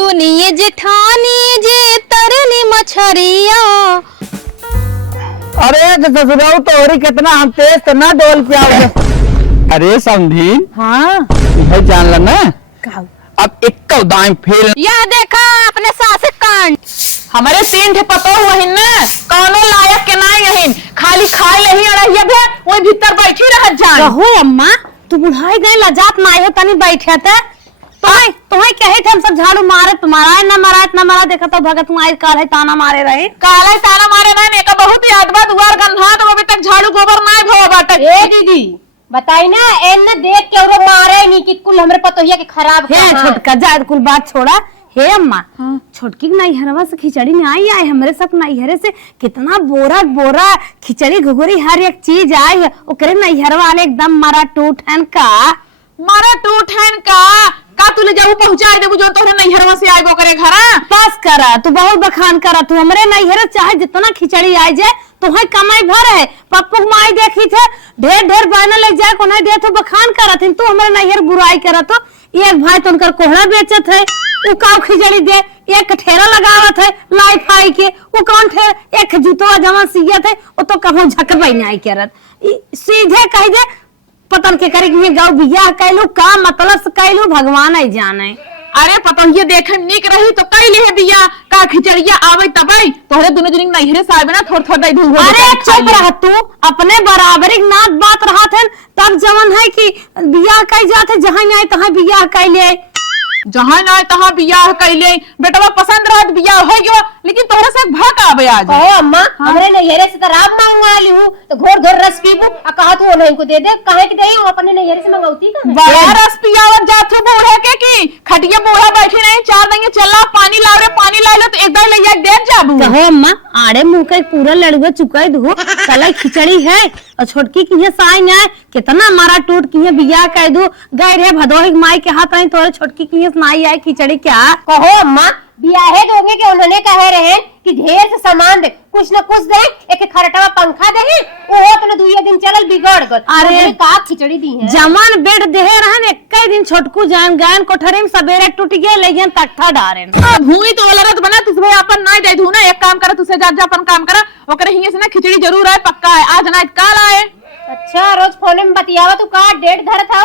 सुनिए जेठानी जे तरनी मछरिया। अरे ससुराल तोहरी कितना हम तेज तो ना डोल के आओगे। अरे समझी हाँ भाई जान ला ना का? अब एक दाएं फेल यह देखा अपने सास कांड हमारे तीन ठे पतो हुई न कौनो लायक के ना यही खाली खाए लही अड़हिया भे वही भीतर बैठी रह जान। कहो अम्मा तू बुढ़ाई गए लजात ना आयो तनी बैठे थे तुम्हें कहे थे हम सब झाड़ू मारे तुम्हारा ना मारा देखा तो भगत तुम्हारी काले ताना मारे रहे काले ताना मारे ना ने का बहुत याद बा दुआर गंधा तो अभी तक झाड़ू गोबर ना भो बाटक। ए दीदी बताई ना एन देख के और मारे नहीं कि कुल हमरे पतोहिया के खराब हे छोटका जाद कुल बात छोड़ा। हे अम्मा छोटकी नैहरवा से खिचड़ी में आई आए हमरे सब नैहरे से कितना बोरा बोरा खिचड़ी घुघुरी हर एक चीज आई है ओकरे नैहरवा वाले एकदम मारा टूटन का तू ले जाऊ पहुंचा देबू जो तोहरे नैहरवा से आइबो करे घरा। बस करा तू बहुत बखान करा तू हमरे नैहर चाहे जितना खिचड़ी आई जाए तुम्हें कमाई भर है पप्पू माई देखी थे ढेर ढेर बहना लग जाए को नहीं दे तो बखान करत तू हमरे नैहर बुराई करत एक भाई तो उनकर कोहड़ा बेचत है उ काव खिचड़ी दे एक ठेरा लगावत है लाई फाई के उ कौन ठेर एक जूतवा जमा सियत है वो तो कहूं झकबई नहीं करत सीधे कह दे पतन के करे में गाँव बियाह कैलू का मतलब से कैलू भगवान ही जाने। अरे पतंगिया देखे में निक रही तो कई ले बिया का खिचड़िया आवे तबई तोहरे दोनों जनी नैहरे से आवे ना थोड़ दे दू। अरे चुप रह तू अपने बराबरी नात बात रहा थे तब जवन है कि बियाह कई जाते जहां आए तहां बियाह कैले जहां ना तहां बियाह कैले बेटवा पसंद रहत बियाह हो गयो लेकिन तोहरे से भाग आवे आज। ओ अम्मा हमरे नैहरे से तो राम मांगा ली हूं तो घोर घोर रस पीबू आ कहा तू नहीं को दे दे काहे के देई अपने नैहरे से मंगौती का बड़ा रस पियावत जात हो बूढ़े के की खटिया बूढ़ा बैठे नहीं चार देंगे चला पानी ला रे पानी ला लो तो एकदम ले जा दे जाबू। कहो अम्मा आड़े मुंह का पूरा लड़ुआ चुका दो कल खिचड़ी है और छोटकी की साई है कितना मारा टूट की बियाह कह दू गए रे भदोही माई के हाथ आई तोरे छोटकी की नाई आई खिचड़ी क्या कहो अम्मा बियाहे दोगे के उन्होंने कहे रहे कि ढेर से सामान दे कुछ न कुछ दे एक खरटवा पंखा दे वो तो दुइया दिन चलल बिगड़ गल। अरे का खिचड़ी दी है जमान बेड देहे रहन एक दिन छोटकू जान गायन कोठरी में सवेरे टूट गए लेकिन तख्ता डारेन भूई तो लरत बना तुस भाई अपन नहीं दे धू ना एक काम कर तुसे जा अपन काम कर ओकरे हिंगे से ना खिचड़ी जरूर आए पक्का है आज ना काल आए। अच्छा रोज फोन में बतियावा तू का डेट धर था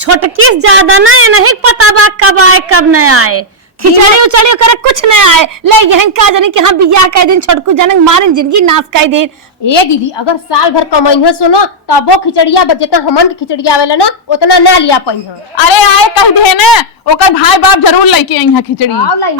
छोटकी ज्यादा ना नहीं पता बा कब आए कब न आए खिचड़ी उचड़ी करे कुछ न आए ले यहन का जाने कि हां बियाह का दिन छोटकू जाने मारन जिंदगी नाश कर दे। ए दीदी अगर साल भर कमाई सुनो तब वो खिचड़िया जितना हमन के खिचड़िया आवेला ना उतना ना लिया पई। अरे आए कह दे ना ओकर भाई बाप जरूर लेके आई है खिचड़ी।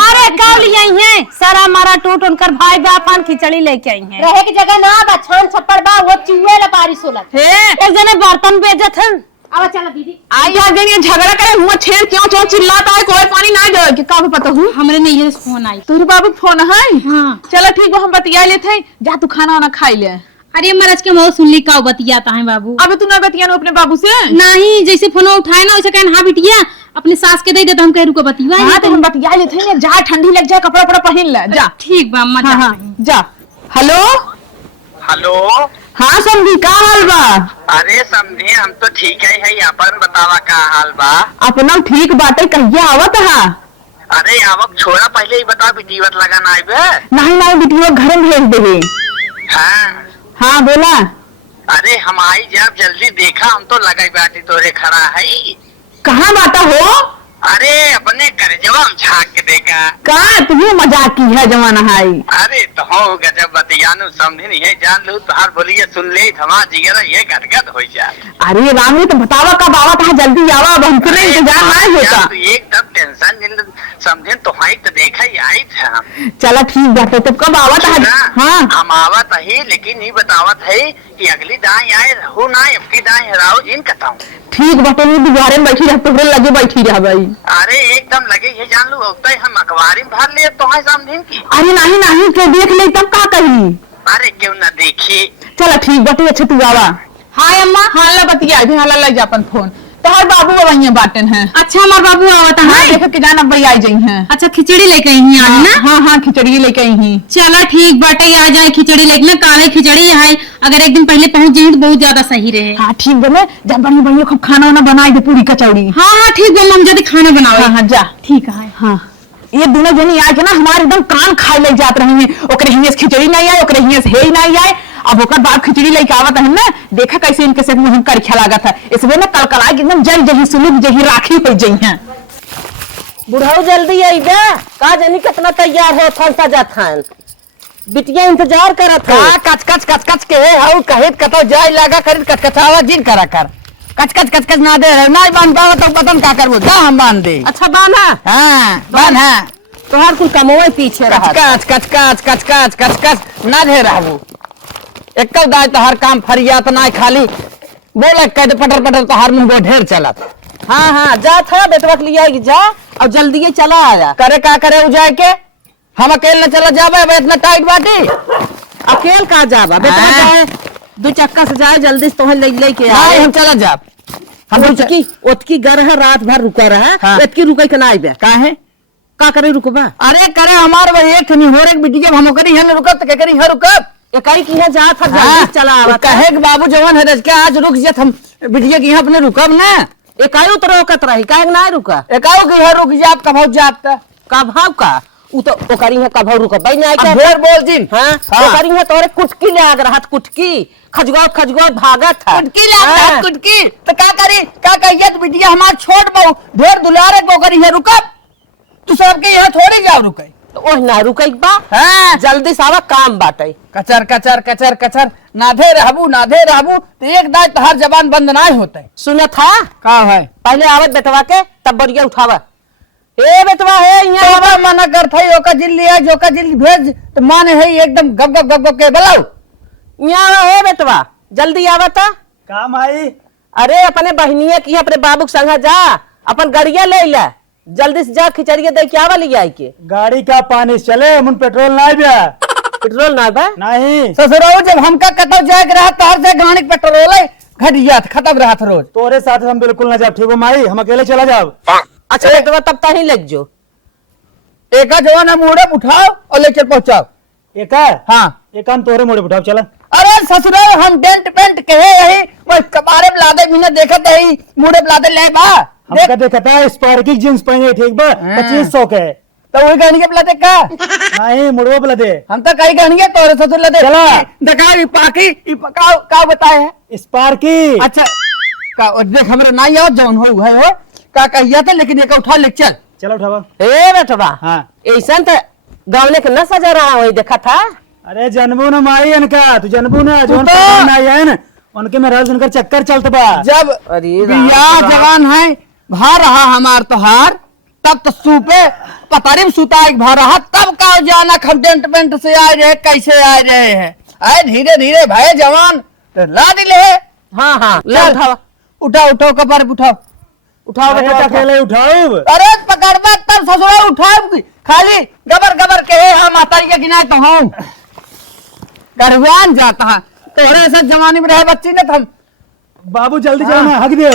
अरे का ले आई है सारा मारा टूट उनकर भाई बाप आन खिचड़ी लेके आई है रहे की जगह ना बा छान छप्पड़ बा वो चूहे ला पारी सोलत हे एक जने बर्तन बेचत हन आवा चला दीदी आई आ गई झगड़ा करे हुआ छेड़ क्यों क्यों चिल्लाता है कोई पानी ना दे कि का पता हूं हमरे नैहर से फोन आई तोरे बाबू फोन है। हां चलो ठीक है हम बतिया लेते जा तू खाना वाना खाई ले। अरे महाराज के मौ सुन ली का बतियाता है बाबू अबे तू ना बतिया अपने बाबू से नहीं जैसे फोन उठाए ना वैसे कहन हां बिटिया अपने सास के दे दे तो हम कह रुको बतिया हां तो हम बतिया लेते हैं जा ठंडी लग जाए कपड़ा कपड़ा पहन ले जा। ठीक बा अम्मा हां जा। हेलो हेलो हाँ समझी का हाल बा। अरे समझे हम तो ठीक है अपन बतावा का हाल बा। अपना ठीक बाटे कहिया आवत है। अरे आवक छोड़ा पहले ही बता बिटीवत लगा ना आइबे नहीं बिटिया घर में भेज देबे। हाँ हाँ बोला। अरे हम आई जब जल्दी देखा हम तो लगा बाटी तोरे खड़ा है कहाँ बाता हो। अरे अपने करजवा हम झाँक के देखा का तुम्हें मजाक की है जमाना है। अरे तो हो गजब बतियानु समझी नहीं है जान लू तुहार बोलिए सुन ले थमा जिगरा ये गदगद हो जाए। अरे रामी तो बतावा कब आवत है जल्दी आवा अब हमको नहीं इंतजार नहीं होता। तू एकदम टेंशन समझे तो हाई तो देखा ही आई था। चला ठीक बात है तब कब आवत है। हाँ हम आवत है लेकिन ये बतावत है कि अगली दाएं आए रहू ना अबकी दाएं हराओ जिन कताऊं ठीक बाटे दीवारे में बैठी रह तोहरे लगे बैठी रह भाई। अरे एकदम लगे ये जान लो हम अखबारी में भर ले तो है समझिन की। अरे नहीं तो देख ले तब का कही। अरे क्यों ना देखी चला ठीक बाटे अच्छा तू आवा। हाय अम्मा हाँ ला बतिया हाला लग जा अपन फोन तोहर बाबू वही बाटन है। अच्छा हमार बाबू आवत हाँ है। देखो कितना नब्बे आई जाई हैं। अच्छा खिचड़ी लेके आई हैं आज ना? हाँ हाँ खिचड़ी लेके आई ही। चला ठीक बाटे, आ जाए खिचड़ी लेके ना, काले खिचड़ी है। अगर एक दिन पहले पहुंच जाए तो बहुत ज्यादा सही रहे। हाँ ठीक बने, जब बढ़िया बढ़िया खूब खाना वाना बनाई दे, पूरी कचौड़ी। हाँ हाँ ठीक बा, हम जल्दी खाना बनाओ। हाँ हाँ जा। ठीक है। हाँ ये दोनों जनी आके ना हमारे एकदम कान खाए लग जात रही हैं। ओकरे हिये से खिचड़ी नहीं आए, ओकरे हिये से हे नहीं आए। अब ओकर बाप खिचड़ी लेके आवत है ना, देखा कैसे इनके से मुंह कर खेला लागत है। इसमें ना कलकला के एकदम जल जही सुलूक जही राखी हो जई हैं। बुढ़ाऊ जल्दी आइबे, का जानी कितना तैयार हो थन सजात हन। बिटिया इंतजार करत है। का कच कच कच कच के हाउ कहित कतो जाय लागा कर कचकचावा जिन करा कर कच कच कच कच ना दे रे ना बांध पावा तो पतन का करबो जा हम बांध दे। अच्छा बाना हां बांध हां तोहार कुल कमोए पीछे रहा। कच कच कच कच कच कच कच ना दे रहबो। एकल दाय तो हर काम फरियात ना खाली बोले कद पटर पटर तो हर मुंह गो ढेर चलत। हाँ हाँ जा था बेटवा के लिए जा और जल्दी चला आया। करे का करे उ जाय के हम अकेले न चला जाबे इतना टाइट बाटी। अकेल का जाबा बेटवा हाँ। जाए दो चक्का से जाए जल्दी से तोहर ले के नहीं आए। हम चला जाब। हम ओतकी गरह रात भर रुका रहा। हाँ। एतकी रुके के ना आइबे काहे का करे रुकबा। अरे करे हमार वही एक थनी हो रे बिटिया हम करी हन रुकत के करी ह रुकत। एकई की है जा था हाँ, जल्दी चला आवा। कहे कि बाबू जवान है के आज रुक जत हम बिटिया के यहाँ अपने रुकब ना। एकई उतर रोकत रही काहे ना रुका। एकाओ के घर रुक जात कभौ जात त का भाव का उ तो ओकरी है कभौ रुका बई ना अब के। ढेर बोल जिन। हां हाँ। ओकरी है तोरे कुटकी लाग रहत कुटकी खजगौत भागत था। कुटकी ला हाँ। कुटकी तो का करी का कहियत बिटिया हमार छोट बहु ढेर दुलारे को करी है रुकब। तू सबके यहाँ थोड़ी जाओ रुके। तो ओह ना रुकई बा। हां जल्दी से आवा काम बाटे। कचर कचर कचर कचर नाधे रहबू तो एक दाय तो हर जबान बंद ना होते। सुना था का है पहले आवत बेटवा के तब बढ़िया उठावा। ए बेटवा है यहाँ बाबा मना कर थई ओका जिल लिया जोका जिल भेज तो माने है एकदम गप गप गप गप के बुलाओ। यहाँ है बेटवा जल्दी आवता। काम आई। अरे अपने बहनिया की अपने बाबू के संग जा अपन गड़िया ले ला जल्दी से जा खिचड़िया दे के आवा लिया के। गाड़ी का पानी से चले मुन पेट्रोल ना बे। पेट्रोल ना बा नहीं ससुराओ जब हमका कतो जाए के रहा तहर से गाड़ी के पेट्रोल घट गया खत्म रहा था रोज। तोरे साथ हम बिल्कुल ना जाब। ठीक हो माई हम अकेले चला जाब। अच्छा बेटवा तब तही लग जो। एका जवान हम मुड़े उठाओ और लेकर पहुंचाओ। एक है हाँ एक काम तोरे मोड़े उठाओ चला। अरे ससुराल हम डेंट पेंट कहे यही वो कबारे में लादे बिना देखत यही मुड़े में लादे ले बा हमका देखता है स्पार्किंग जींस पहने ठीक बा। हाँ। 2500 के तो वही गाड़ी के प्लाते का नहीं मुड़वा पे लदे। हम तो कई गाड़ी तोरे ससुर लदे चला। देखा ई पाकी ई पकाओ का बताए है। स्पार्की अच्छा का देख हमरा ना याद जौन हो का कहिया था लेकिन एक उठा ले चल। चलो उठावा। ए बेटवा हाँ ऐसा तो गाँव के न सजा रहा वही देखा था। अरे जनबू न माई इनका तू जनबू ना जो तो- ना है न उनके में राज उनका चक्कर चलता बा। जब अरे बियाह जवान है भा रहा हमार तोहार तब तो सूपे पतारी में सुता एक भा रहा तब का जाना हम डेंट पेंट से आए रहे कैसे आए रहे हैं। आए धीरे धीरे भाई जवान ला दिले है। हाँ हाँ ले चल, उठावा। उठाओ उठाओ कपार पे उठाओ उठाओ अरे बेटा उठाओ। अकेले उठाओ। अरे पकड़बा तब ससुरा उठाओ खाली गबर गबर के हम मातारी के गिनाए तो हम गरवान जाता है तोहरे ऐसा जवानी में रहे बच्ची ने तो हम बाबू जल्दी चला ना हक दे।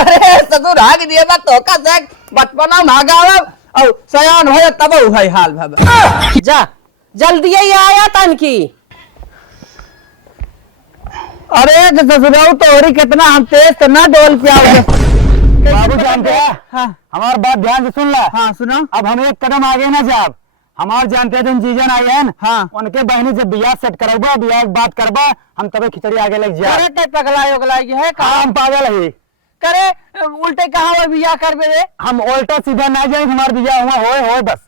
अरे ससुर हाग दिए बा तो का से बचपना भागावा और सयान होए तब है हाल भाबा जा जल्दी ही आया तन की। अरे ससुराऊ तोहरी कितना हम तेज तो ना डोल पियाओ। बाबू जानते हैं हाँ हमार बात ध्यान से सुन ला। हाँ सुना अब हम एक कदम आगे ना जाब। हमार जानते हैं जीजन आए हैं न, हाँ। उनके बहनी जब बियाह सेट करबा बियाह की बात करबा हम तबे खिचड़ी आगे लग जा। अरे ते पगला उगला है हम पागल है। करे उल्टे कहाँ हो बियाह करबे रे। हम उल्टा सीधा ना जाए हमार बियाह हुआ होए बस।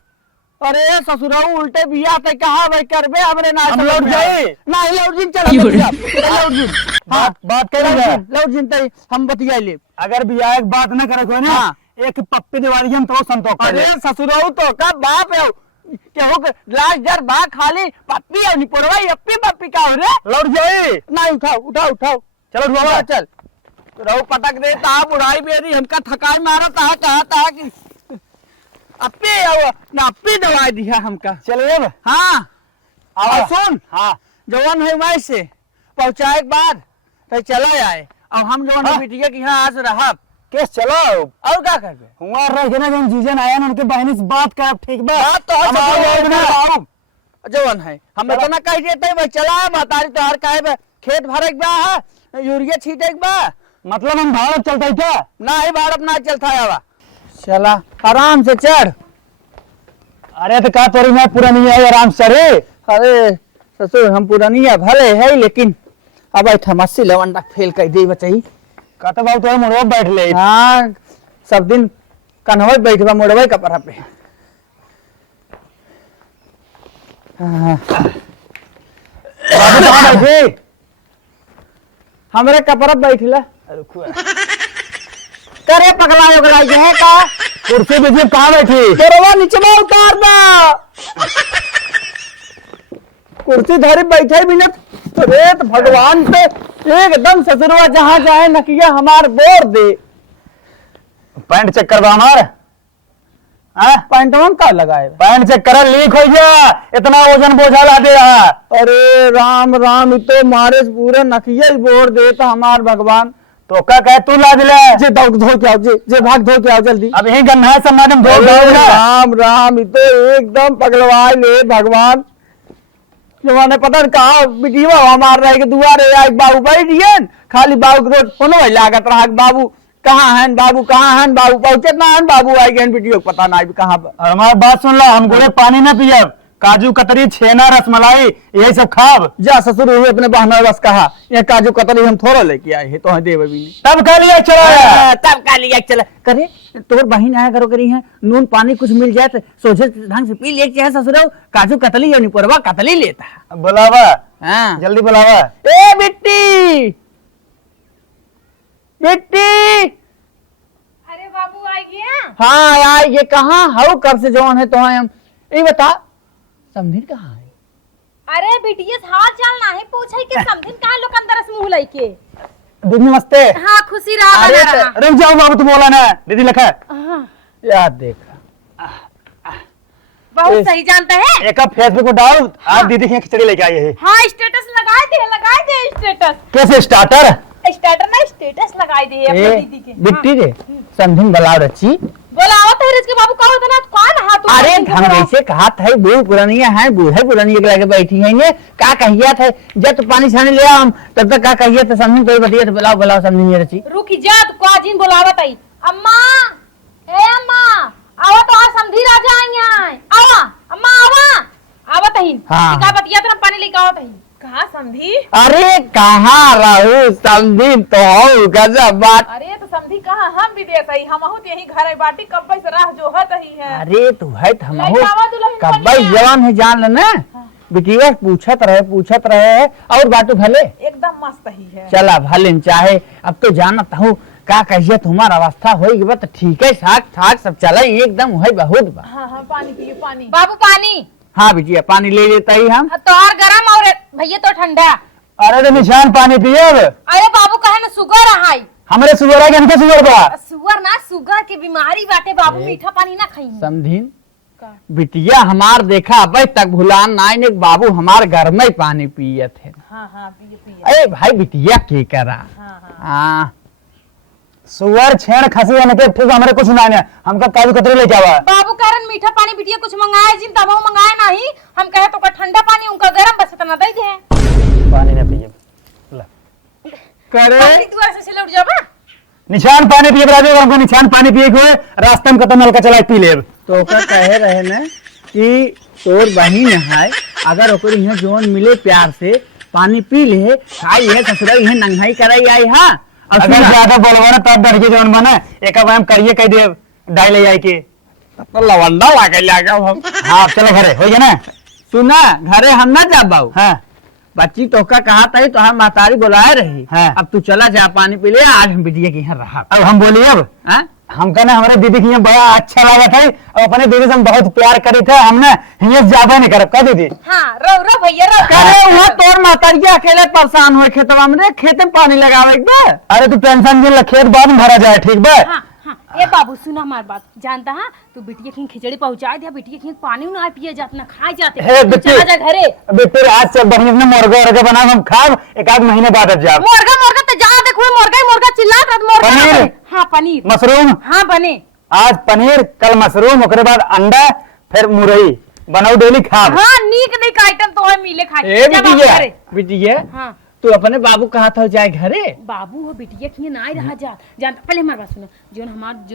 अरे ससुराऊ उल्टे बियाह ते कहाँ भाई करबे हमरे ना हम समझ लौट में जाए। आए। ना लौट जिन चल लौट जिन हाँ बात कर रहे हैं। लौट जिन तई हम बतिया ले। अगर बियाह की बात न करे कोई ना हाँ। एक पप्पी दिवाली हम तो संतोष कर अरे ससुराऊ तो का बाप है केहू के लाश डर बा खाली पप्पी है नि पोरवाई अपी पप्पी का हो रे। लौट जाए। ना उठाओ उठाओ उठाओ चलो बाबा चल रहू पटक दे ता बुढ़ाई बेरी हमका थकाई मारा ता कहा था कि अपी आओ ना अपी दवाई दिया हमका। चले अब। हाँ और सुन हाँ जवान है वहीं से पहुंचाए के बाद तो चला आए अब हम जवान हाँ। बिटिया के यहाँ आज रहा केस चलाओ और क्या करबे? हुआ रह के ना जन जीजन आया ना उनके बहनी से बात करब ठीक बा। बात तो है, हमार ससुर लोग ना बाबू जवन है हम इतना कह देते भाई चला मातारी तोहार काहे बे खेत भरे के बा है यूरिया छीटे के बा मतलब हम भारत चलते क्या? ना ही भारत ना चलता है चला आराम से चढ़। अरे तो का तोरी में पूरा नहीं है आराम से चढ़े। अरे ससुर हम पुरानी है भले है लेकिन अब थमस्सी लवंडा फेल कर दे बचाई का तो बाबू तो मोड़वा बैठ ले। हाँ सब दिन कन्हवे बैठबा मोड़वे कपड़ा पे। हाँ। बाबू कहाँ बैठे? हमरे कपड़ा बैठला करे पगला उगला है का कुर्सी बीजी कहाँ बैठी? तेरवा नीचे में उतार दा कुर्सी धरी बैठे भी न अरे तो भगवान पे एकदम ससुरवा जहाँ जाए नकिया हमार बोर दे। पैंट चेक करवा हमार। हाँ पैंटवा का लगाए पैंट चेक कर लीक हो गया इतना वजन बोझा ला दे रहा। अरे राम राम इतो मारे पूरे नकिया बोर दे तो हमार भगवान तो का कहे तू ला दिले जे धो के आओ जे भाग धो के आओ जल्दी। अब यही गन्ना है सब मैडम धो अरे दो। राम राम इतो एकदम पगलवा ले भगवान जमाने पता नहीं कहा बिटिया हमार रहे के दुआरे आए बाबू बैठ गए खाली बाबू के रोज फोन लागत रहा बाबू कहाँ है बाबू पहुंचे ना है बाबू आए गए बिटिया पता ना कहाँ और हमारी बात सुन लो हम गोले पानी न पियब काजू कतरी छेना रसमलाई यही सब खाब। जा ससुर हुए अपने बहना बस कहा ये काजू कतरी हम थोड़ा लेके आए हैं तो देव भी तब कह लिया चला तब का लिया चला करे तोर बहन आया करो करी है नून पानी कुछ मिल जाए तो सोचे ढंग से पी ले चाहे ससुर काजू कतली या निपुरवा कतली लेता है। बुलावा हाँ जल्दी बुलावा। ए बिट्टी बिट्टी अरे बाबू आ गया। हाँ यार ये कहाँ हाउ कब से जवान है तो हम ये बता समझी कहाँ है? अरे बिटिया हाल चाल ना है पूछे के समझिन काहे लोग अंदर से मुंह लइके। दीदी नमस्ते। हाँ खुशी रहा अरे बना रहा। रुक जाओ बाबू तुम बोला ना दीदी लिखा यार देखा बहुत सही जानता है। एक फेसबुक को डाल आप दीदी की खिचड़ी लेके आई है। हाँ स्टेटस लगाए दे स्टेटस कैसे स्टार्टर स्टार्टर ना स्टेटस लगाए दे अपनी दीदी के। बिट्टी रे समझिन बलाव रची बोलाओ तो इसके बाबू कहो तो ना कौन हाथ अरे हम ऐसे कहा था बूढ़ पुरानिया है बूढ़े पुरानिया के लगे बैठी है ये का कहिया था जब तो पानी छाने ले हम तब तक का कहिया तो समझी कोई बतिया तो बुलाओ समझी रची रुकी जा तो काजिन बुलावत आई अम्मा ए अम्मा आवा तो आ समझी राजा आई है आवा अम्मा आवा आवत ही हाँ। का बतिया तो पानी लेके आवत ही कहां समझी। अरे कहाँ रहू समझी तो हो गजब बात। अरे तो समझी कहा हम विदेश आई हम यही घर है बाटी कब्बे से राह जो हत ही है। अरे तू है तो हम हो लइकावा दुल्हन कब्बई बनिया। जवान है जान लेना बिटिया पूछत रहे और बाटू भले एकदम मस्त ही है। चला भले चाहे अब तो जानत हूँ का कहिए तुम्हारा अवस्था होगी बस ठीक है साग ठाक सब चला एकदम है बहुत बा। हाँ हाँ पानी पिए पानी। बाबू पानी हाँ बिटिया पानी ले लेता ही हम तोहार गरम और भैया तो ठंडा। अरे तो निशान पानी पिए अरे बाबू कहे ना सुगर है हमारे सुगर है कि सुगर बा सुगर ना सुगर के बीमारी बाटे बाबू मीठा पानी ना खाई। समझीन बिटिया हमार देखा अब तक भुलान नाइन एक बाबू हमार घर में पानी पिए थे। हाँ हाँ पिए पिए। अरे भाई बिटिया के करा हाँ सुअर छेड़ खसी ठीक हमारे कुछ ना है हमका काजू कतरी लेके आवा। बाबू कारण मीठा पानी बिटिया कुछ मंगाए जिन तब मंगाए नहीं हम कहे तो ठंडा पानी उनका गरम बस इतना दे दे पानी ना पिए करे द्वार से चले उठ जाबा निशान पानी पिए राजू हमको निशान पानी पिए हुए रास्ते में कतम नलका चला पी ले। तो कहे रहे न कि तोर बहिन है अगर ओकर यहाँ जोन मिले प्यार से पानी पी ले खाई है ससुरा यहाँ नंगाई कराई आई हाँ अगर ज्यादा बोलबा ना तब डर के जवन बने एक बार हम करिए कह दे डाले जाए के तो लवंडा लागे लागे हम। हाँ चलो घरे हो गया ना। सुना घरे हम ना जा बाबू हाँ बच्ची तो का कहा था तो हम मातारी बुलाए रही हाँ। अब तू चला जा पानी पी ले आज हम बिटिया के यहाँ रहा। अब हम बोलिए अब हाँ? हमका ना हमारे दीदी के यहाँ बड़ा अच्छा लगा था और अपने दीदी से हम बहुत प्यार करे थे हमने यहाँ ज्यादा नहीं करब का दीदी। हां रो रो भैया रो करे वहाँ तोर मातारी अकेले परेशान हुए खेतवा में खेत में पानी लगावे बे। अरे तू टेंशन नहीं ले खेत बाद में भरा जाए ठीक बा। हां हां ए बाबू सुना हमार बात जानता हां तू बिटिया की खिचड़ी पहुंचा दिया बिटिया की पानी ना पिए जात ना खाए जाते हे तू बिट्टी। चला जा घरे बेटे आज से बढ़िया से मुर्गा बना हम खाब एक आध महीने बाद अब जाब। मुर्गा मुर्गा तो जा देखो मुर्गा ही मुर्गा चिल्लात रहत मुर्गा पनीर हाँ पनीर मशरूम हाँ बने। आज पनीर, कल मशरूम, ओकरे बाद अंडा, फिर मुरई बनाओ डेली खाब। हाँ नीक नीक आइटम तो है मिले खाए। ए जब आप बिटिया, घरे- बिटिया हाँ तू अपने बाबू कहा था जाए घरे? बाबू हो बिटिया कि ना रहा जानता पहले हमारी बात सुनो। जो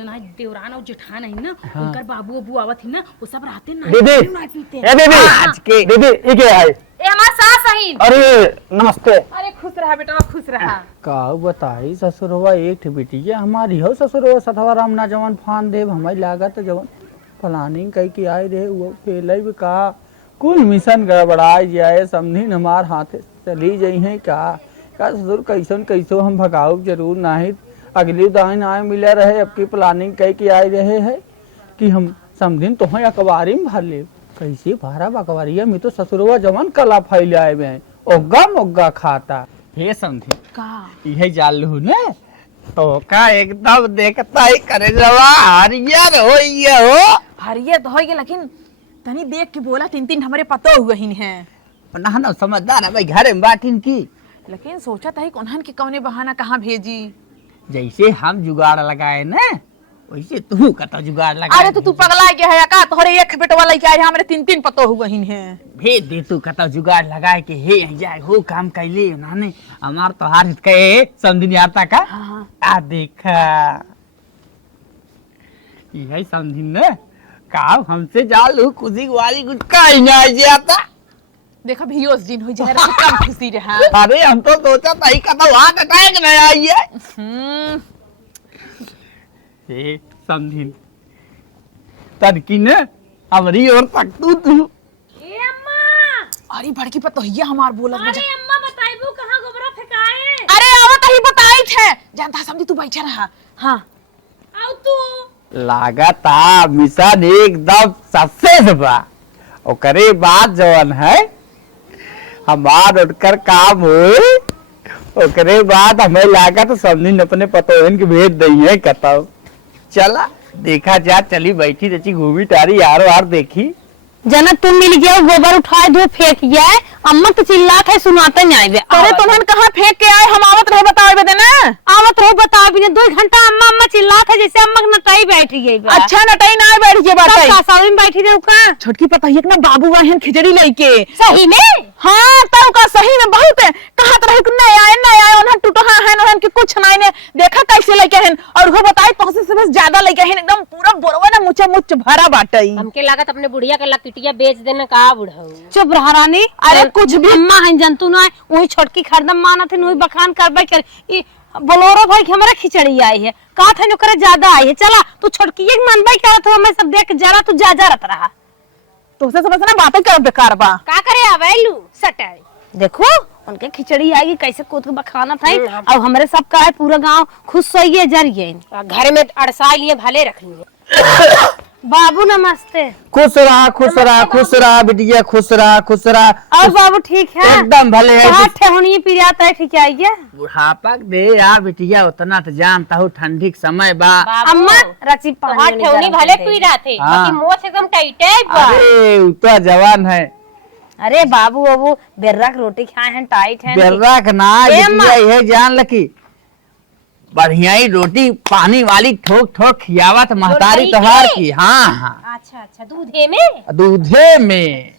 ना देवरान और जेठान है ना उनकर बाबू अबू आवत ही ना वो सब रहते ना दीदी, ना पीते ए दीदी, आज के दीदी ये क्या है? ए हमार सास है। अरे नमस्ते। अरे खुश रहा बेटा खुश रहा। का बताई ससुरवा एक बिटिया हमारी हो ससुरवा सथवा रामना जवन फान देव हमारी लागत जवन प्लानिंग कई की आई रहे वो फेल भी का कुल मिशन गड़बड़ाई जाए समझिन हमार हाथे चली जाई है का ससुर कैसन कैसो हम भगाऊ जरूर नहीं अगली दाइन आए मिले रहे अब की प्लानिंग कई की आई रहे है कि हम समझिन तो अखबारी में भर ले कैसे भरा अखबारिया में तो ससुरवा जवन कला फैले आए में ओग्गा मोग्गा खाता हे समझी का यही जान लू ने तो का एकदम देखता ही करे जवा हरियर हो ये हो हरिये तो होइगे लेकिन तनी देख के बोला 3 हमारे पतो हुए ही है। ना ना समझदार है भाई घरे में बाटिन की लेकिन सोचा था कौन के कौने बहाना कहाँ भेजी। जैसे हम जुगाड़ लगाए ना वैसे तू कता जुगाड़ लगा। अरे तो तू पगला गया है का तोहरे एक बेटवा लेके आए हमारे 3 पतो हुए ही है। भेज दे तू कता जुगाड़ लगाए के हे जाए हो काम कैले नाने हमार तो हार कहे समझिन आता का हाँ। आ देखा यही समझिन ने काम हमसे जालू खुशी वाली कुछ कहीं ना जाता। देखो भियोस जिन हो जाए कम खुशी रहा। अरे हम तो सोचा था ही कता वहां अटैक नहीं आई है। ए समझिन तड़की ने हमारी ओर तक तू ए अम्मा अरे बड़की पतो हिया हमार बोलत अरे अम्मा बताइबू कहां गोबरा फेकाए। अरे आवत ही बताई थे जानता समझी तू बैठा रहा। हाँ आउ तू लागता मिशन एकदम सक्सेस बा ओकरे बाद जवन है हमार उठकर काम हो ओकरे बाद हमें लागत समझिन अपने पतोहन के भेज दई है कताओ चला देखा जा चली बैठी रची घूमी टारी यार वार देखी जना तुम मिल गया गोबर उठाए धो फेंक गया है अम्मा तो चिल्लात है सुनाते नहीं आए। अरे तुम्हें कहाँ फेंक के आए हम आवत रहे बताओ बे देना। आवत रहो बता भी 2 घंटा अम्मा अम्मा चिल्लात है जैसे अम्मा नटाई बैठी गई बा। अच्छा नटाई ना बैठ जे बात का सावी में बैठी रहो का छोटकी पता है ना बाबू वाहन खिचड़ी लेके सही में। हाँ तब का सही में बहुत है कहा तो रहे नहीं आए उन्हें टूटहा है उन्हें कि कुछ नहीं ने देखा कैसे लेके हैं और वो बताई तो से बस ज्यादा लेके हैं एकदम पूरा बोरवा ना मुच्चा मुच्च भरा बाटई। हमके लागत अपने बुढ़िया के लकिटिया बेच देना का बुढ़ऊ। चुप रहा रानी। अरे कुछ भी अम्मा है जंतु ना वही छोटकी खरदम माना थे वही बखान करबे कर ई बोलोरो भाई के हमारा खिचड़ी आई है कहा था करे ज्यादा आई है चला तू छोटकी एक मनबई करत हो मैं सब देख जरा तू जा रत रहा तो से समझना बातें कर बेकार बा का करे आवेलू सटाई देखो उनके खिचड़ी आएगी कैसे कूद के बखाना था अब हमारे सब का है पूरा गांव खुश होइए जरिए घर में अड़सा लिए भले रख लिए। बाबू नमस्ते। खुश रहा बिटिया खुश रहा और बाबू ठीक है एकदम भले है। कहाँ ठेहुनी पिरियाता है ठीक आइए बुढ़ापा दे यार बिटिया उतना तो जानता हूँ ठंडी के समय बा। अम्मा रची हाथ पानी ठेवनी भले पी रहा थे हाँ। बाकी मुंह से एकदम टाइट है बा। अरे उतना जवान है अरे बाबू बाबू बेर्रा की रोटी खाए हैं टाइट है बेर्रा का ना ए अम्मा। बिटिया ये जान लकी बढ़िया ही रोटी पानी वाली ठोक ठोक खियावत महतारी दही तोहार के? की। हाँ अच्छा दूधे में दूधे में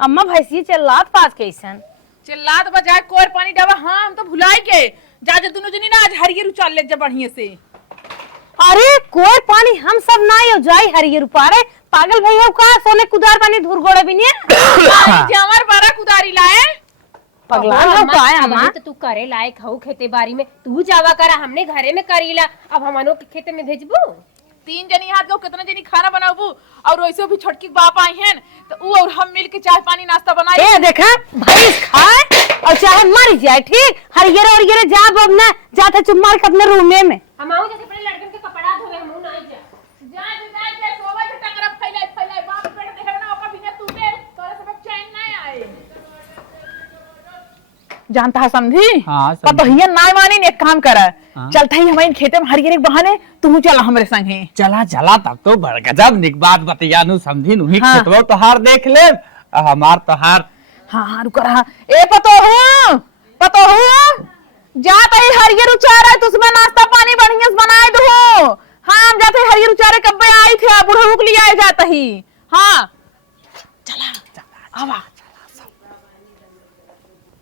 अम्मा भैंसी चिल्लात पास कैसन चिल्लात बजाय कोर पानी डावा। हाँ हम तो भुलाई गए जा दोनों जनी ना आज हरियर उचाल ले जा बढ़िया से। अरे कोई पानी हम सब ना हो जाई हरियर उपारे पागल भैया का सोने कुदार पानी धुर गोड़े भी नहीं जामर बारा कुदारी लाए पगला हो का है अम्मा तो तू करे लायक हऊ खेते बाड़ी में तू जावा करा हमने घरे में करीला अब हमनो के खेते में भेजबू। 3 जनी हाथ को कितना जनी खाना बनाबू और वैसे भी छोटकी बाप आई हैं तो वो और हम मिल के चाय पानी नाश्ता बनाए। ए देखा भैंस खाए और चाहे मर जाए ठीक हरियर और ये जा अब ना जाते चुप मार के अपने रूम में हम आऊं जैसे अपने लड़कन के कपड़ा धोवे हम ना जा जा सोवा के टंगरा फैलाई बाप पेट देहे ना ओका बिना तूने तोरे सब चैन ना आए। जानता है समझी। हाँ, पर तो हिया ना मानी ने एक काम कर हाँ। चलता ही हमारे खेते में हरियर एक बहाने तू चला हमारे संग है। चला तब तो बड़ गजब निक बात बतिया नु समझी नु हाँ। खेतवा तोहार देख ले हमार तोहार। हाँ रुक रहा ए पतो हूँ जाता ही हरियर उचारा है, तो उसमें नाश्ता पानी बढ़िया से बनाए दो। हाँ हम जाते ही हरियर उचारे कब आई थे, बुढ़ऊ के लिए आए जाता ही। हाँ चला आवा।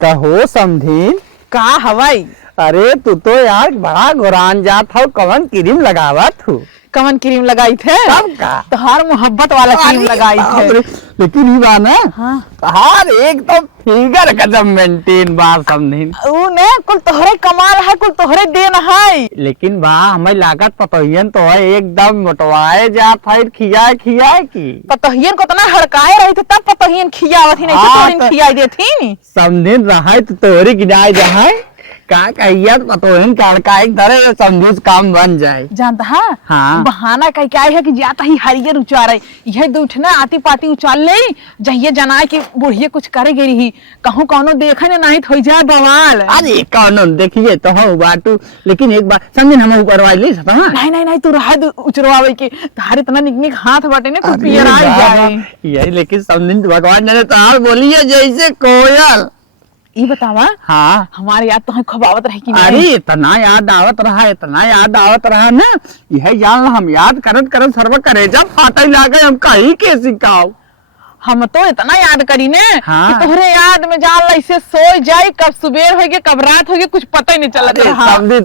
कहो समधीन का हवाई? अरे तू तो यार बड़ा गुरान जात हो, कवन क्रीम लगावत हो? कवन क्रीम लगाई थे? कब का? तोहार मोहब्बत वाला क्रीम लगाई थे। लेकिन ये बा ना, हाँ तोहार एकदम फिगर गजब मेंटेन बा समधीन। उने कुल तोहरे कमाल है, कुल तोहरे देन है। लेकिन बा हमें लागत पतोहियन तो है एकदम मोटवाए जात है, खियाए खियाए की पतोहियन को तना हड़काए रही थे, तब पतोहियन खियावत ही नहीं तो हाँ, तोहरीन खियाई देथी। समधीन रहा तो तोहरी गिनाए जाए का कहिया पतोहिन का एक धरे समझो काम बन जाए। जानता है हाँ। बहाना कह क्या है कि जाता ही हरियर उचारे, यह दूठना आती पाती उचाल ले जहिए जनाए कि बुढ़िया कुछ करे गिरी ही, कहूँ कौनो देखे न नहीं थोई जाए बवाल। अरे कौन देखिए तो हो बाटू, लेकिन एक बार समझे हम ऊपर वाले नहीं तू रहा उचरवावे के तारे इतना निकनिक हाथ बटे ने कुछ पियर आ जाए। यही लेकिन समझिन भगवान ने तो बोलिए जैसे कोयल। ये बतावा हाँ हमारे याद तो है खबावत रही कि अरे इतना याद आवत रहा ना, यह जान हम याद करत करत सर्व करे जब फाटे लागे हम कहीं के सिखाओ। हम तो इतना याद करी ने हाँ। कि तोहरे याद में जान ऐसे सो जाए, कब सुबेर होगे कब रात होगे कुछ पता ही नहीं चलत। समझी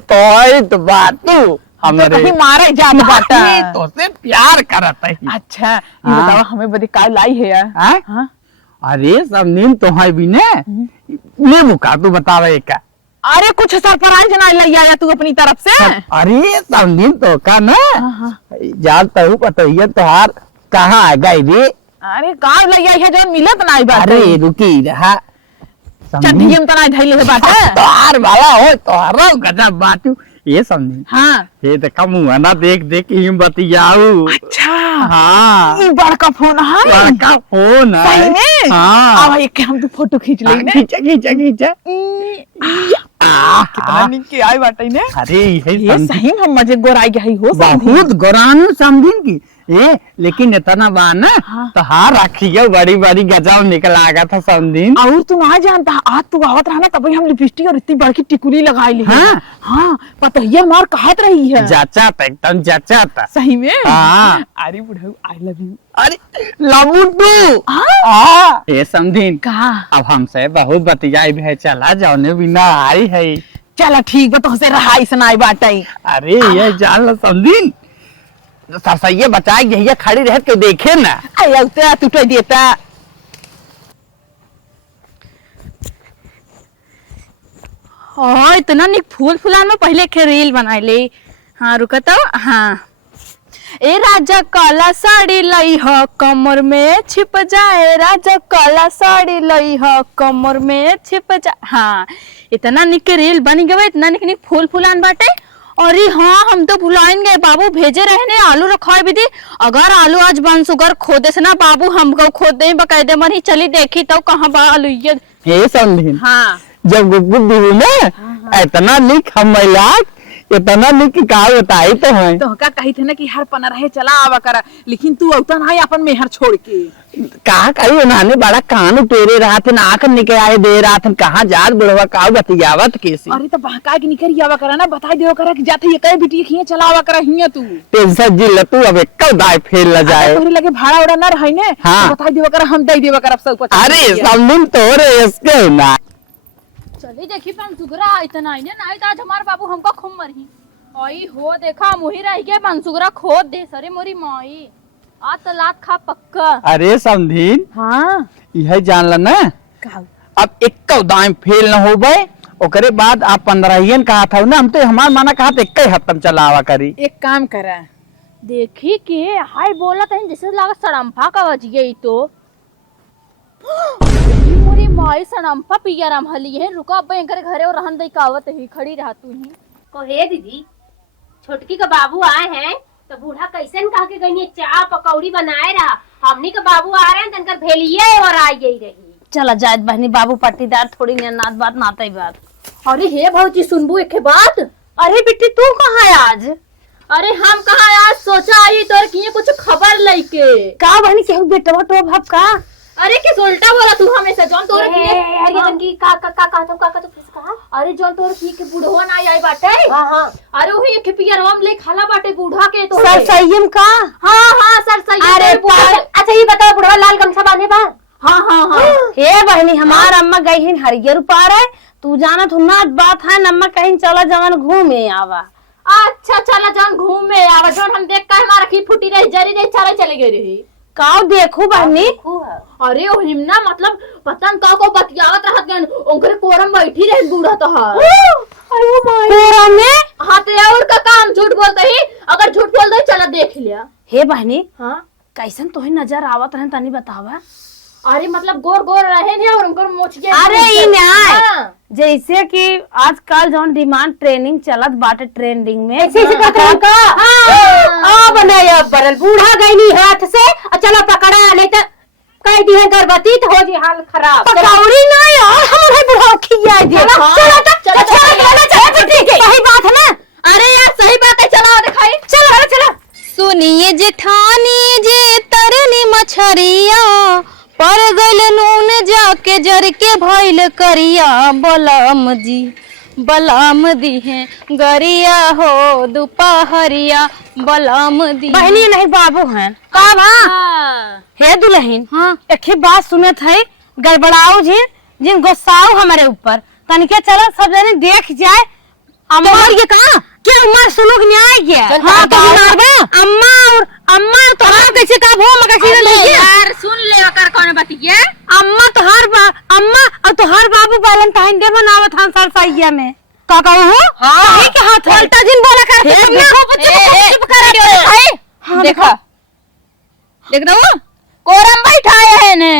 तो बातू हमरे कहीं मारे जात बाटा तो से प्यार करत है। अच्छा ये हाँ। बतावा हमें बड़ी काय लाई है यार? हाँ? हाँ? अरे सब नीम तो है भी ने ले मुका तू बतावे का। अरे कुछ सरप्राइज ना ले आया तू अपनी तरफ से? अरे सब नीम तो का ना जानता हूँ पतोहिया तोहार कहाँ आ गई रे। अरे कार ले आई है जो मिलत ना बात। अरे रुकी रहा चढ़ियम तना धैले है बात। तोहार वाला हो तोहारो गजब बातू ये समझी। हाँ ये देखा मुँह ना देख देख ही बतियाऊ। अच्छा हाँ ये बड़का फोन है? बड़का फोन है। सही में? हाँ अब एक हम तो फोटो खींच ले ने। खींचा कितना निक के आई बाटे ने। अरे ये सही में हम मजे गोराई गई हो बहुत गोरानु समझिन की ये, लेकिन इतना बा ना तो हाँ रखियो बड़ी बड़ी गजब निकल आगा था समझिन। और तू ना जानता आज तू आवत रहा ना तभी हम लिपस्टिक और इतनी बड़की टिकुली लगाई ली। हाँ? हाँ पतोहिया मार कहत रही है। जाचा था एकदम जाचा था। सही में? हाँ। अरे बुढ़ऊ आई लव यू। अरे लबुटू हाँ? ये समझिन कहा अब हमसे बहुत बतियाई है, चला जाने बिना आई है। चला ठीक बा तुमसे रहाई सुनाई बाटे। अरे ये जान लो समझिन सरसैया बचाए यही खड़ी रह के देखे ना। अरे तू तो देता हाँ इतना निक फूल फुलान में पहले के रील बनाए ले। हाँ रुका तो हाँ ए राजा काला साड़ी लई ह कमर में छिप जाए, राजा काला साड़ी लई ह कमर में छिप जाए। हाँ इतना निक रील बन गए, इतना निक निक फूल फुलान बाटे। अरे हाँ हम तो भुलाइन गए, बाबू भेजे रहे ने आलू रखवाए भी दी। अगर आलू आज बन सुगर खोदे से ना बाबू हमको खोद दे बकायदे मन ही चली देखी तो कहाँ बा आलू ये समझिन हाँ जब गुप्त दी ना इतना लिख हम महिला इतना लिख का बताई तो है तो का कही थे ना कि हर पना रहे चला आवा करा, लेकिन तू औता ना अपन मेहर छोड़ के कहा कही उन्होंने बड़ा कान टेरे रहा थे नाक निकल आए दे रहा था कहाँ जात बुढ़वा का बतियावत कैसे। अरे तो बहका के निकल आवा करा ना, बता दियो करा कि जाते ये कई बिटिया खिए चला आवा करा हिया तू टेंशन जिल तू अब एक दाय फेल न जाए। तोहरे लगे भाड़ा उड़ा ना रही ने। हाँ। तो बता दियो करा हम दे देवा करा सब कुछ। अरे समझिन तोरे इसके ना चली देखी पंसुगरा इतना ही ना आज हमार बाबू हमको खूब मरही आई हो देखा मुही रह के पंसुगरा खोद दे सरे मोरी माई आ तो लात खा पक्का। अरे समझिन हाँ यह जान ल ना अब एक दाम फेल न हो गए ओकरे बाद आप 15 कहा था ना, हम तो हमार माना कहा था एक हफ्तम चलावा करी। एक काम करा देखी के हाय बोला तहन जैसे लागा सड़म्फा का वजिए तो मोरी माई सड़म्फा पिया राम हली है। रुका अब एकर घरे और रहन दई कावत ही खड़ी रहा तू ही को हे दीदी छोटकी का बाबू आए हैं तो बूढ़ा कैसे कहा के गई चाय पकौड़ी बनाए रहा, हमनी के बाबू आ रहे हैं तनकर भेलिए और आई गई रही। चला जायद बहनी बाबू पट्टीदार थोड़ी नात बात नाते बात। अरे हे भौजी सुनबू एक बात। अरे बेटी तू कहाँ है आज? अरे हम कहाँ आज सोचा आई तोर किए कुछ खबर लइके का बहनी केहू बेटवा तो भाप का? अरे किस उल्टा बोला तू हमेशा जौन तोर की का तो किस कहा? अरे जौन तोर की के बूढ़वा ना आई बाटे। हां अरे वही एक पियरवा ले खाला बाटे बूढ़ा के तो सर संयम का हां सर सही अरे अच्छा ये बताओ बुढ़वा लाल गमछा बांधे बा? हां हे बहनी हमार अम्मा गई हिन हरियर पार है तू जानत हो ना बात है अम्मा कहीं चला जवन घूमे आवा। अच्छा चला जौन घूम में आवा जौन हम देख के हमारा की फूटी रही जरी रही चारे चले गए रही। काऊ देखू बहनी अरे ओ हिमना मतलब पतन को बतियावत रहत गन ओकरे कोरम बैठी रहे बूढ़ा तो अयो माय में हां ते और का काम झूठ बोलते ही अगर झूठ बोल दे चला देख लिया। हे बहनी हां कैसन तोहे नजर आवत है तनी बतावा। अरे मतलब गोर गोर रहे ने और उनको मोछिए अरे ई न्याय जैसे कि आजकल जौन डिमांड ट्रेनिंग चलत बाटे ट्रेंडिंग में ऐसे कहते का आ बनाया बरल बूढ़ा गईनी हाथ से चलो पकड़ा नहीं तो कह दी है गर्भवती तो हो जी हाल खराब। पकौड़ी ना यार हमारे बुढ़ाओ खिया दे चलो ठीक है सही बात है ना। अरे यार सही बात है चला दिखाई चलो सुनिए जेठानी जे तरनी मछरिया पर गल नून जाके जर के भइल करिया बलम दी है गरिया हो दोपहरिया बलम दी बहनी नहीं बाबू हैं का बा हे दुल्हन हाँ एक बात सुनत है गड़बड़ाऊ जिन गुस्साओ हमारे ऊपर तनिके चलो सब जने देख जाए अम्मा ये कहा क्या अम्मा सुनो न्याय क्या हां तो अम्मा तो हां कैसे का भो मका सीधे नहीं यार सुन ले कर कौन बतिया अम्मा और तो हर बाबू वैलेंटाइन डे मनावत हन सरसैया में का कहू हो हां ये कहा था उल्टा जिन बोला कर देखो बच्चे को चुप कर देखा देख दो कोरम बैठाए है ने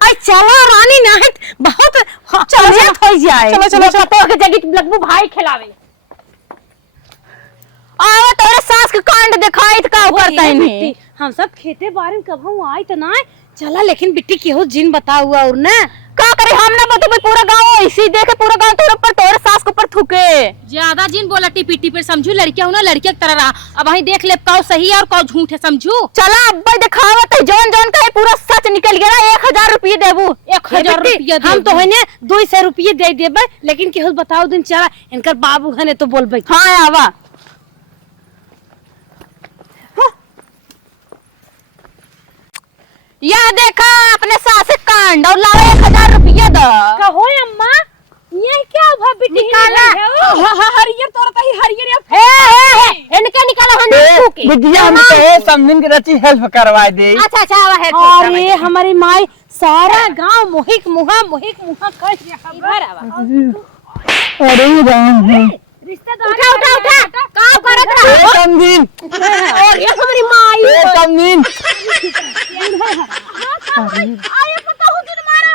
आई चलो रानी नहीं बहुत चलो हो जाए चलो पतो के जगह लगबू भाई खिलावे आवा तोरे सास के कांड दिखाई त का करता है हम सब खेते बारे में कभू आई तो ना चला लेकिन बिट्टी केहू जिन बता हुआ और ना का करे हम ना बतो पूरा गांव ऐसे देखे पूरा गांव तोरे ऊपर तोरे सास के ऊपर थूके ज्यादा जिन बोला टीपी पर समझू लड़कियां हो ना लड़किया की तरह रहा। अब वहीं देख ले कौ सही है और कौ झूठ है समझू। चला अब्बा दिखावत है जौन का पूरा सच निकल गया 1000 रुपये देबू 1000 रुपया हम तो है ने 200 रुपये दे देबे लेकिन केहू बताओ दिन चला इनकर बाबू हने तो बोलबे हां आवा यह देखा अपने सास के कांड और लाओ 1000 रुपया दो कहो अम्मा ये क्या हुआ बिट्टी निकाला हरियर तोरता ही हरियर हे इनके निकाला हन के बिटिया हम तो समझिन के रची हेल्प करवा दे। अच्छा है अरे हमारी माई सारा गांव मोहिक मुहा कर इधर आवा अरे राम रिश्तेदार उठा का करत रहा समझिन और ये हमारी माई समझिन आए पता हो दिन मारा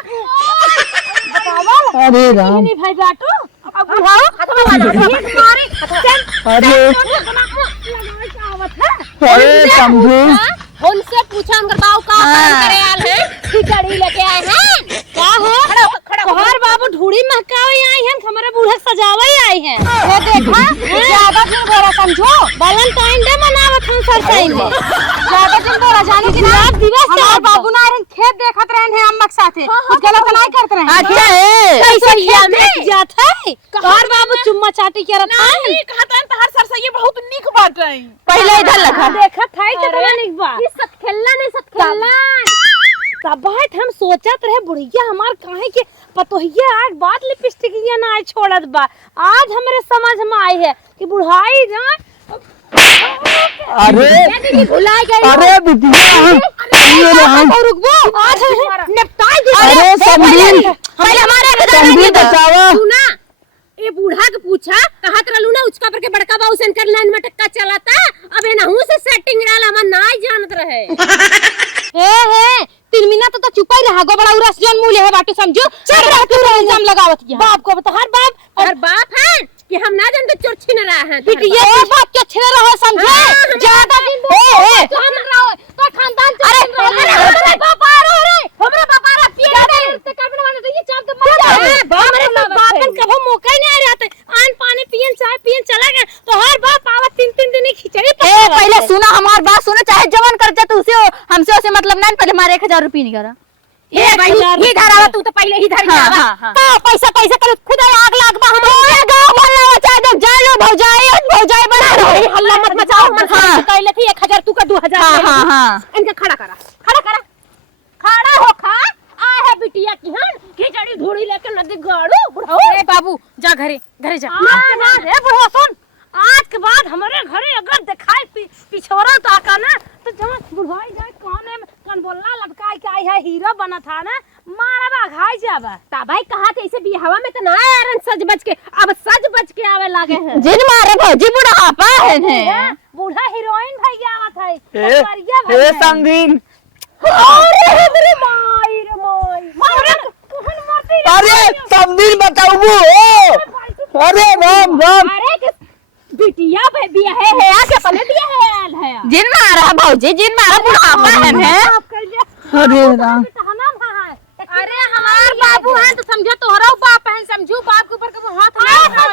अरे राम नहीं भाई बाटू अब बुढ़ाओ मारे अरे समझिन उनसे पूछा उनका बाबू का काम करे आल है खिचड़ी लेके आए हैं का हो तोहर बाबू ढूड़ी महकावे आई हैं हमारे बूढ़ा सजावे आई हैं वो देखा ज्यादा दिन बोरा समझो वैलेंटाइन डे मनावत हम सरसई में ज्यादा दिन बोरा जाने की ना दिवस हमार बाबू ना रन खेत देखत रहे हैं अम्मा के साथे कुछ गलत नहीं करत रहे अच्छा है कैसे खेत में जात है तोहर बाबू चुम्मा चाटी करत है नहीं कहता है हर सरसैया बहुत निक बात है। पहले इधर लगा देखत है कितना निक बा ये सतखेला नहीं सतखेला कबात हम सोचत रहे बुढ़िया हमार काहे के पतोहिया आज बात लिपस्टिक ये ना छोड़त बा आज हमरे समझ में आई है कि बुढ़ाई जाए अरे भुला गई अरे बिटिया रुकबो आज निपटाई दे अरे समझिन पहले हमारे समझिन बचावा सुना ये बूढ़ा के पूछा कहत रहलू ना उचका पर के बड़का बाबू से कर लाइन में टक्का चलाता अब ए नहू से सेटिंग रहल हम ना जानत रहे हे 3 महीना तो चुप ही रहा गो बड़ा उरस जन मुले है बाटू समझो चल रहा तू इल्जाम लगावत किया बाप को बता हर बाप और बाप है कि हम ना जानते चोर छीन रहा है बिटिया बाप के छेड़ रहा समझे ज्यादा दिन तो हम रहो तो खानदान अरे बाप आ रहा रे हमरा बाप आ रहा पिए दे कर बनवाने तो ये चाप तो मर जा हमरे बापन कभो मौका ही नहीं रहते आन पानी पियन चाय पियन चला गया तो हर बाप आवा 3 दिन खिचड़ी पहले सुना हमार बात सुनो चाहे जवन कर जा तू उसे हमसे उसे मतलब हम ना पहले हमारे 1000 रुपये नहीं करा ए भाई इधर आवा तू तो पहले इधर ही आवा का पैसा कर खुद आग लाग बा हमारे गांव बोलना चाहे तो जान लो भौजाई बना रहो हल्ला मत मचाओ मन कहले थी 1000 तू का 2000 हां इनके खड़ा हो खा आ है बिटिया की हन खिचड़ी ढोड़ी लेके नदी गाड़ू बुढ़ाओ ए बाबू जा घरे जा रे बुढ़वा सुन, आज के बाद हमारे घरे अगर दिखाई पिछोरा तो आका ना तो जमा बुढ़वाई जाए कोने में कौन बोलना लटकाई के आई है हीरो बना था ना मारबा घाई जाबा ता भाई कहा के ऐसे बियाहवा में तो ना आरन सज बज के अब सज बज के आवे लागे हैं जिन मारे भौजी बुढ़ापा है बूढ़ा हीरोइन भैया आवत है ए, करिया ए भैया समधीन, अरे रे माई मारे तुहन मोती अरे समधीन बताऊ अरे राम राम। अरे बिटिया भाई बियाह है आ के पले बियाह है जिन मारा भौजी जिन मारा बुढ़ापा है अरे राम, अरे हमार बाबू है तो समझो तोहरा बाप है समझू बाप के ऊपर कब हाथ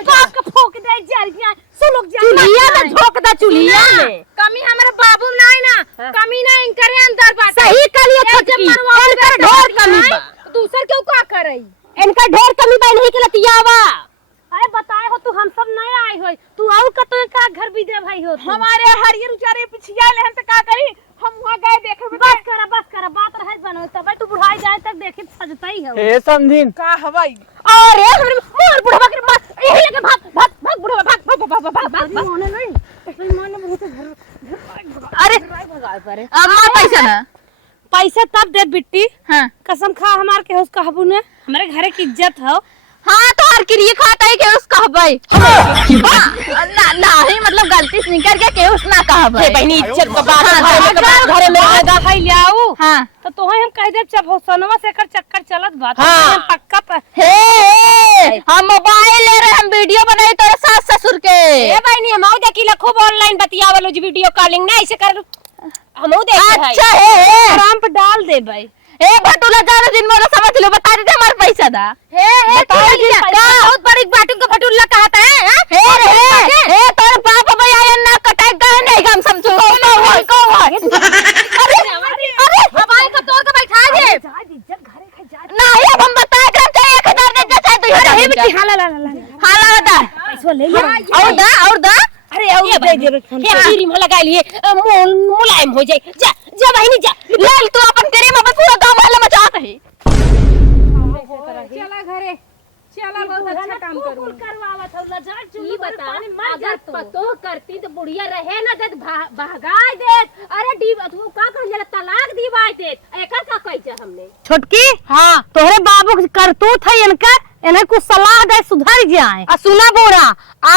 बाप का फोक दे जरिया सुलग जा चुलिया में झोंक दा चुलिया में कमी हमारे बाबू नहीं ना कमी नहीं करे अंदर बात सही कलिए छोटकी इनका ढेर कमी बा दूसर क्यों का करई इनका ढेर कमी बा नहीं के लतियावा अरे बताए हो तू हम सब नए आए हो तू आउ का तो का घर भी दे भाई हो हमारे हरियर उचारे पिछिया ले हम तो का करी हम वहां गए देखे बस कर बात रहे बनो तब तू बुढ़ाई जाए तक देखे सजता ही है ए समधीन, का हवाई अरे हमरे मोर बुढ़वा के मार यही लगे भाग बुढ़वा भाग मोने नहीं मोने बहुत अरे अम्मा पैसा ना पैसे तब दे बिट्टी हां कसम खा हमार के उसका हबू ने हमारे घरे की इज्जत हो हाँ तो हर क्रिया खाता है के उसका भाई ना ही मतलब गलती से निकल के के उस ना कहा भाई बहनी इज्जत का बात घरे में आएगा भाई लियाऊ हां तो हम कह दे जब हो सोनवा से कर चक्कर चलत बात हाँ। पक्का हे हम मोबाइल ले रहे हम वीडियो बनाए तोरे सास ससुर के ए बहनी हम आउ देखी ला खूब ऑनलाइन बतियावलो जी वीडियो कॉलिंग ना ऐसे कर हम आउ देखे है अच्छा हे आराम पे डाल दे भाई ए भटूला जानो दिन मोला समझ लो बता दे हमारा पैसा दा हे बहुत बड़ी बाटू का भटूला कहता है हे तोर बाप भैया ना कटाई गए नहीं हम समझो को अरे हवाई का तोड़ के बैठा दे इज्जत घरे खा जा नहीं अब हम बताए कर चाहे 1000 दे चाहे 2000 अरे बेटी हाला बता पैसा ले ले और दा अरे और दे दे फोन ये खीरी में लगा लिए मुलायम हो जाए जा बहनी जा ले तू अपन करीम अपन पूरा गांव वाला मचाता है चला घरे चला बहुत अच्छा काम करूं करवावा था लजा ई बता अगर पतो करती तो बुढ़िया रहे ना दे भगाए दे अरे डी तू का कहन जला तलाक दीवाए दे एकर का कहि हमने छोटकी हां तोहरे बाबू के करतूत है इनका इन्हें कुछ सलाह दे सुधर जाए आ सुना बोरा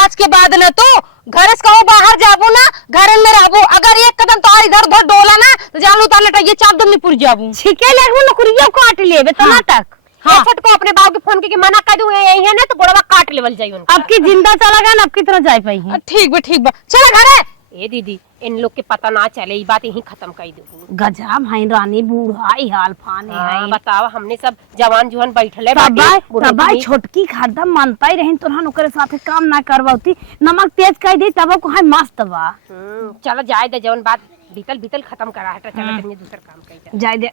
आज के बाद न तो घर से कहो बाहर जाबू ना घर में रहबू अगर एक कदम तो इधर उधर डोला ना तो जानू ताले ये चाप दम में पुर जाबू छिके लेबू नौकरियों काट लेबे तना तक हाँ छोटको अपने बाबू के फोन के मना कर दूं यही है ना तो बुढ़वा काट लेवल जाई उनका अब की जिंदा चला गया अब की तरह जाए पाई है ठीक बा चला घरे ए दीदी इन लोग के पता ना चले ये बात यही खत्म कर दू गजब है रानी बूढ़ाई हाल फाने है बताओ हमने सब जवान जुआन बैठले तबाई छोटकी खादा मानता ही रही तोरा ओकरे साथे काम ना करवाती नमक तेज कर दी तब को है मस्त बा चलो जाए दे जवन बात बीतल खत्म करा हटा चलो दूसरा काम कर जाए दे